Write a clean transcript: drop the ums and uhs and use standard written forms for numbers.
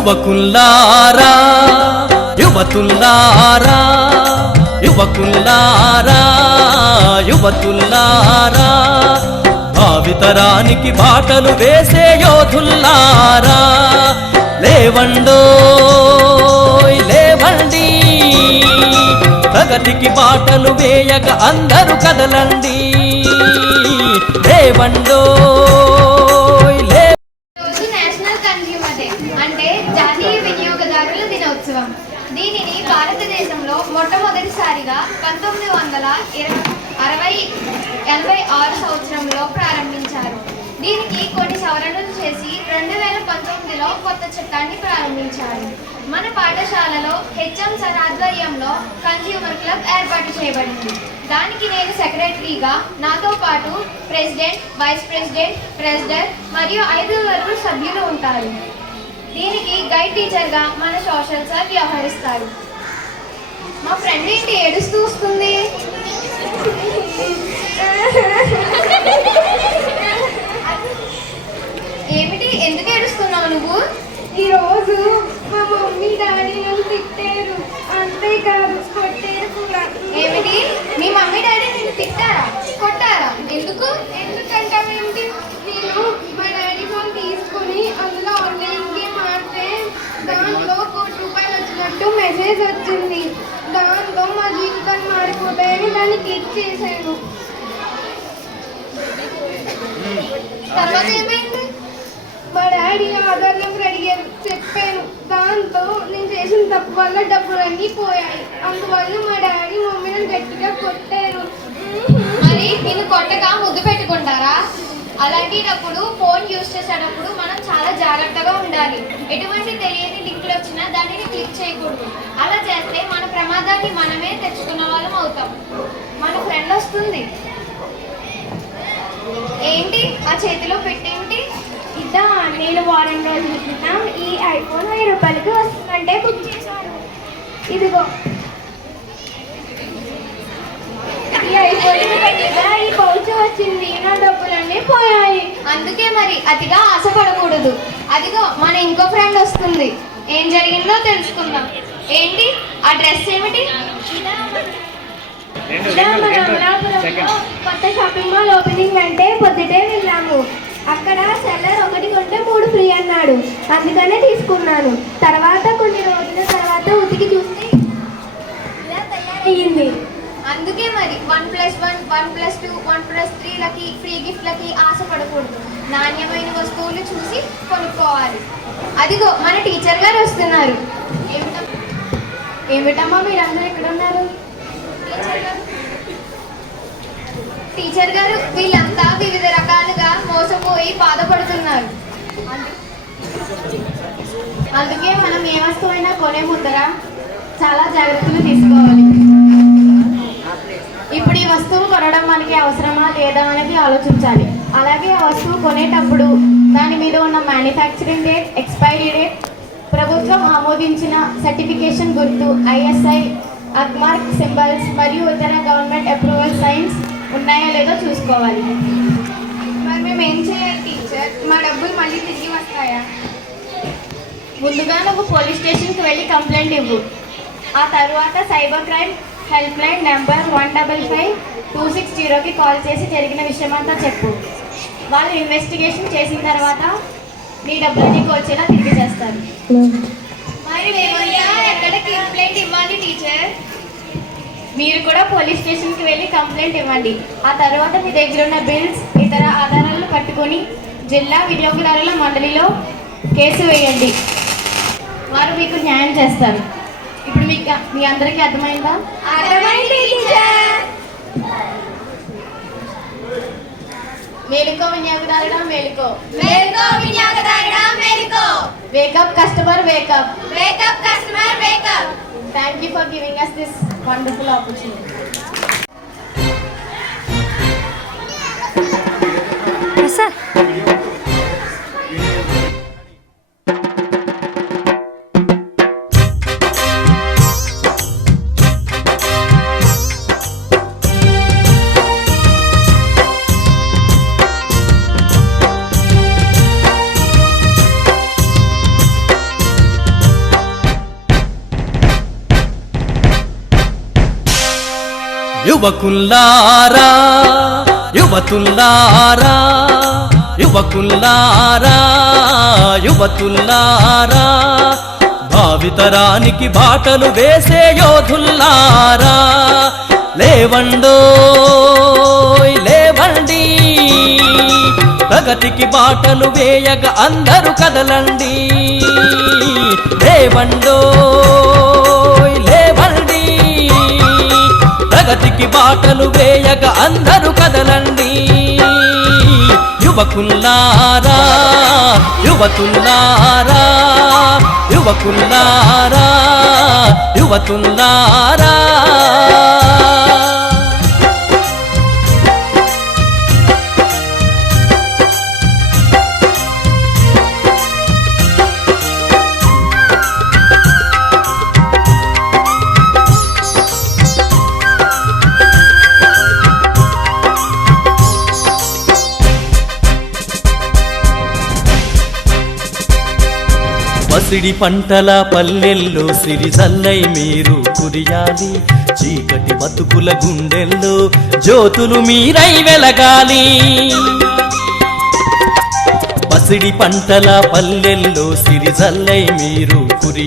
యువకుల్లారా యువతుల్లారా యువకుల్లారా యువతుల్లారా భావితరానికి బాటలు వేసే యోధుల్లారా లేవండోయ్ లేవండి ప్రగతికి బాటలు వేయక అందరూ కదలండి లేవండోయ్ నేషనల్ కన్స్యూమర్ డే అంటే జాతీయ వినియోగదారుల దినోత్సవం. దీనిని భారతదేశంలో మొట్టమొదటిసారిగా 1986 సంవత్సరంలో ప్రారంభించారు. దీనికి కొన్ని సవరణలు చేసి 2019లో కొత్త చట్టాన్ని ప్రారంభించారు. మన పాఠశాలలో హెచ్ఎం సార్ ఆధ్వర్యంలో కన్స్యూమర్ క్లబ్ ఏర్పాటు చేయబడింది. దానికి నేను సెక్రటరీగా, నాతో పాటు ప్రెసిడెంట్, వైస్ ప్రెసిడెంట్, ట్రెజరర్ మరియు 5 సభ్యులు ఉంటారు. దీనికి గైడ్ టీచర్గా మన సోషల్ సార్ వ్యవహరిస్తారు. మా ఫ్రెండ్ ఏంటి ఏడుస్తూ వస్తుంది? ఏమిటి, ఎందుకు ఏడుస్తున్నావు నువ్వు? ఈరోజు మా మమ్మీ డాడీ నన్ను తిట్టారు, అంతేకాదు కొట్టారు కూడా. ఏమిటి, మీ మమ్మీ డాడీ నిన్ను తిట్టారా, కొట్టారా? ఎందుకు? ఎందుకంటావేమిటి, నేను మా డాడీ ఫోన్ తీసుకుని అందులో ఆన్లైన్ గేమ్ ఆడితే దాంట్లో ₹1,00,00,000 వచ్చినట్టు మెసేజ్ వచ్చింది. దాంతో మా జీవితాలు మారిపోతాయని దాన్ని క్లిక్ చేశాను. తర్వాత ఏమైంది? మా డాడీ ఆధార్ నెంబర్ అడిగారు, చెప్పాను. దాంతో నేను చేసిన తప్పు వల్ల డబ్బులన్నీ పోయాయి. అందువల్ల మా డాడీ మమ్మీని గట్టిగా కొట్టారు. మరి నిన్ను కొట్టక ముద్దు పెట్టుకుంటారా? అలాంటిటప్పుడు ఫోన్ యూజ్ చేసేటప్పుడు మనం చాలా జాగ్రత్తగా ఉండాలి. ఎటువంటి తెలియని లింకులు వచ్చినా దానిని క్లిక్ చేయకూడదు. అలా చేస్తే మన ప్రమాదాన్ని మనమే తెచ్చుకున్న వాళ్ళం అవుతాం. మన ఫ్రెండ్ వస్తుంది. ఏంటి ఆ చేతిలో పెట్టేంటి? ఇదా, నేను వారం రోజుల క్రితం ఈ ఐఫోన్ ₹1000కి వస్తుందంటే బుక్ చేశాను. ఇదిగో ఈ ఐఫోన్ ఈ పౌచ్ వచ్చింది. నా డబ్బులన్నీ పోయాయి. అందుకే మరి అతిగా ఆశపడకూడదు. అదిగో మన ఇంకో ఫ్రెండ్ వస్తుంది. ఏం జరిగిందో తెలుసుకుందాం. ఏంటి ఆ డ్రెస్ ఏమిటి? కొత్త షాపింగ్ మాల్ ఓపెనింగ్ అంటే పొద్దుటే వెళ్ళాము. అక్కడ సెల్లర్ 1 కొంటే 3 ఫ్రీ అన్నాడు. అందుకనే తీసుకున్నాను. తర్వాత కొన్ని రోజుల తర్వాత ఉతికి చూస్తే ఇలా తయారయ్యింది. అందుకే మరి 1+1, 1+2, 1+3లకి ఫ్రీ గిఫ్ట్లకి ఆశపడకూడదు. నాణ్యమైన వస్తువులు చూసి కొనుక్కోవాలి. అదిగో మన టీచర్ గారు వస్తున్నారు. ఏమిటమ్మా మీరందరూ ఎక్కడ ఉన్నారు? టీచర్ గారు, వీళ్ళంతా వివిధ రకాలుగా మోసపోయి బాధపడుతున్నారు. అందుకే మనం ఏ వస్తువైనా కొనే ముందర చాలా జాగ్రత్తలు తీసుకోవాలి. ఇప్పుడు ఈ వస్తువు కొనడం మనకి అవసరమా లేదా అనేది ఆలోచించాలి. అలాగే ఆ వస్తువు కొనేటప్పుడు దాని మీద ఉన్న మ్యానుఫ్యాక్చరింగ్ డేట్, ఎక్స్పైరీ డేట్, ప్రభుత్వం ఆమోదించిన సర్టిఫికేషన్ గుర్తు, ISI, అగ్మార్క్ సింబల్స్ మరియు ఇతర గవర్నమెంట్ అప్రూవల్ సైన్స్ ఉన్నాయో లేదో చూసుకోవాలి. మరి మేము ఏం చేయాలి టీచర్? మా డబ్బులు మళ్ళీ తిరిగి వస్తాయా? ముందుగా నువ్వు పోలీస్ స్టేషన్కి వెళ్ళి కంప్లైంట్ ఇవ్వు. ఆ తర్వాత cyber crime helpline number 155-260కి కాల్ చేసి జరిగిన విషయమంతా చెప్పు. వాళ్ళు ఇన్వెస్టిగేషన్ చేసిన తర్వాత నీ డబ్బులు నీకు వచ్చేలా తిరిగి చేస్తారు. మరి మేమంతా ఎక్కడికి కంప్లైంట్ ఇవ్వాలి టీచర్? మీరు కూడా పోలీస్ స్టేషన్కి వెళ్ళి కంప్లైంట్ ఇవ్వండి. ఆ తర్వాత మీ దగ్గర ఉన్న బిల్స్, ఇతర ఆధారాలను పట్టుకొని జిల్లా వినియోగదారుల మండలిలో కేసు వేయండి. వారు మీకు న్యాయం చేస్తారు. ఇప్పుడు మీ అందరికీ అర్థమైందా? అర్థమైంది టీచర్. మేలుకో వినియోగదారుడా మేలుకో. మేలుకో వినియోగదారుడా మేలుకో. Wake up customer wake up. Wake up customer wake up. Thank you for giving us this wonderful opportunity. Yes, sir. యువకుల్లారా యువతుల్లారా యువకుల్లారా యువతుల్లారా భావితరానికి బాటలు వేసే యోధుల్లారా లేవండోయ్ లేవండి ప్రగతికి బాటలు వేయగ అందరూ కదలండి లేవండోయ్ లేవండి ప్రగతికి బాటలు వేయగ అందరూ కదలండి యువకుల్లారా యువతుల్లారా యువకుల్లారా యువతుల్లారా పసిడి పంటల పల్లెల్లో సిరిజల్లై మీరు కురియాలి చీకటి బతుకుల గుండెల్లో జ్యోతులు మీరై వెలగాలి పసిడి పంటల పల్లెల్లో సిరిజల్లై మీరు కురి